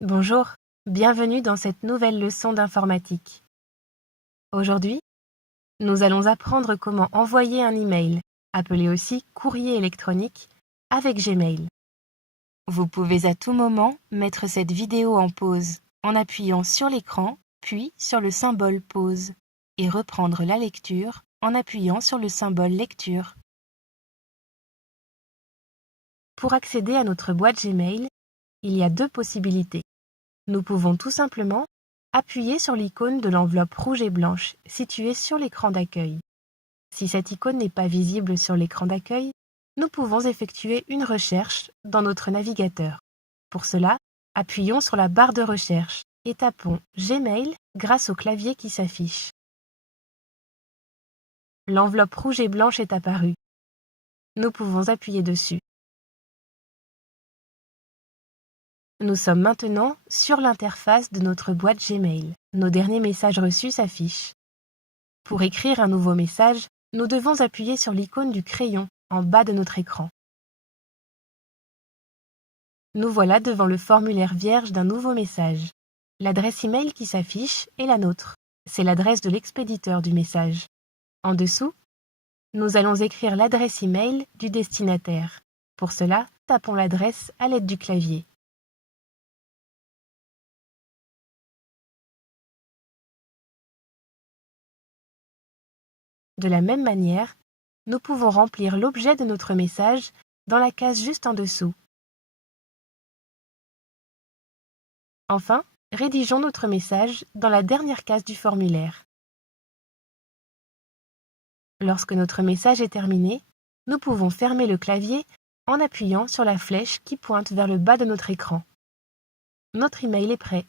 Bonjour, bienvenue dans cette nouvelle leçon d'informatique. Aujourd'hui, nous allons apprendre comment envoyer un email, appelé aussi courrier électronique, avec Gmail. Vous pouvez à tout moment mettre cette vidéo en pause en appuyant sur l'écran, puis sur le symbole pause, et reprendre la lecture en appuyant sur le symbole lecture. Pour accéder à notre boîte Gmail, il y a deux possibilités. Nous pouvons tout simplement appuyer sur l'icône de l'enveloppe rouge et blanche située sur l'écran d'accueil. Si cette icône n'est pas visible sur l'écran d'accueil, nous pouvons effectuer une recherche dans notre navigateur. Pour cela, appuyons sur la barre de recherche et tapons Gmail grâce au clavier qui s'affiche. L'enveloppe rouge et blanche est apparue. Nous pouvons appuyer dessus. Nous sommes maintenant sur l'interface de notre boîte Gmail. Nos derniers messages reçus s'affichent. Pour écrire un nouveau message, nous devons appuyer sur l'icône du crayon en bas de notre écran. Nous voilà devant le formulaire vierge d'un nouveau message. L'adresse email qui s'affiche est la nôtre. C'est l'adresse de l'expéditeur du message. En dessous, nous allons écrire l'adresse email du destinataire. Pour cela, tapons l'adresse à l'aide du clavier. De la même manière, nous pouvons remplir l'objet de notre message dans la case juste en dessous. Enfin, rédigeons notre message dans la dernière case du formulaire. Lorsque notre message est terminé, nous pouvons fermer le clavier en appuyant sur la flèche qui pointe vers le bas de notre écran. Notre email est prêt.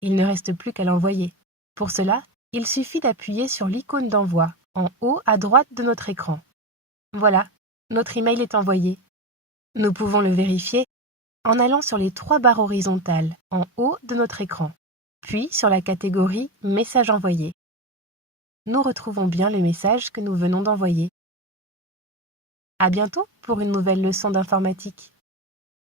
Il ne reste plus qu'à l'envoyer. Pour cela, il suffit d'appuyer sur l'icône d'envoi en haut à droite de notre écran. Voilà, notre email est envoyé. Nous pouvons le vérifier en allant sur les trois barres horizontales en haut de notre écran, puis sur la catégorie « Message envoyé ». Nous retrouvons bien le message que nous venons d'envoyer. À bientôt pour une nouvelle leçon d'informatique.